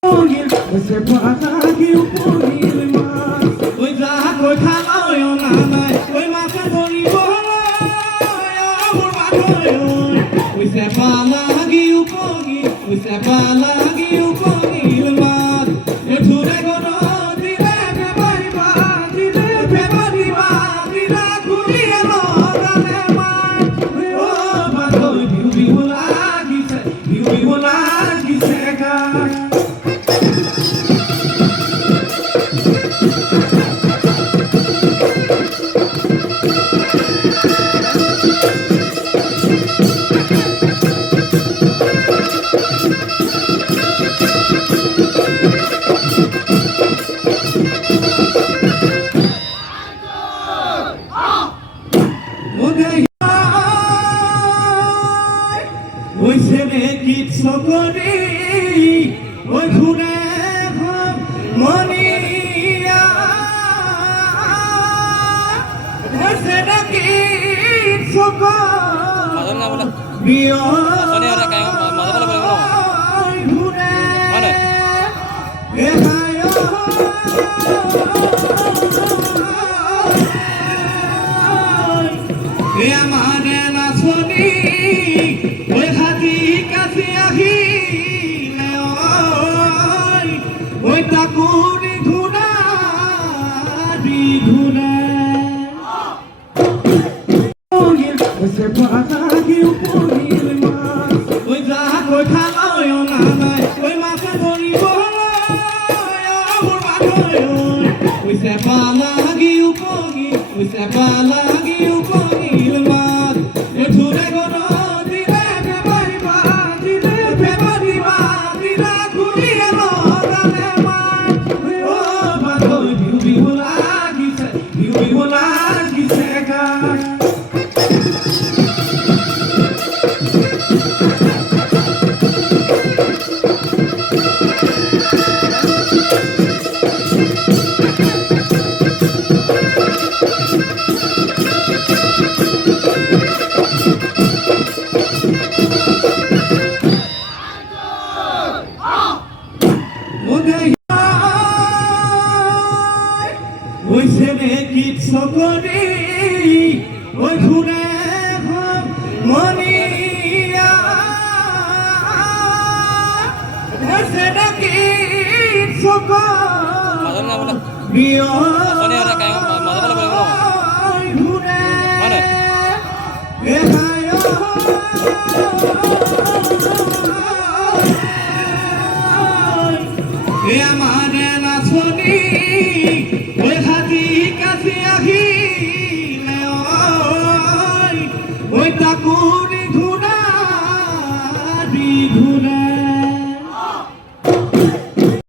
Você pode que o poder mais. Pois a coisa não é nada. Pois mas a dor e bola. Pois é para que o poder. Pois é para que o poder mais. Eu tu regono dire pe bari ba dire pe bari ba dire kuliya no dane mai. Oh ma doi bi wala ki se ka. ওই ছেলে কিচ্ছু করি ওই ঘুরে মনিয়া ওই ছেলে কিচ্ছু বিয় ঘুরে আমার নাচনি ওই হাতি কাছে আহিলে ওই তাকুরি ঘুরা দি ঘুরা Você pode que o poder mais. Oi já foi calor eu nada. Oi mas a dor e bola. Oi se fala que o poder. Oi se fala que o poder mais. Eu tu regono dire pe bari ba dire pe bari ba dire kuliya no dane mai. Oh ma doi bi wala ki se ka. ওই ছেলে কিচ্ছু করি ওই ঘুরে মনিয়া ওই ছেলে কিচ্ছু বিয় ঘুরে আমার নাচনি ওই হাতি কাছে আহিলে ওই তাকু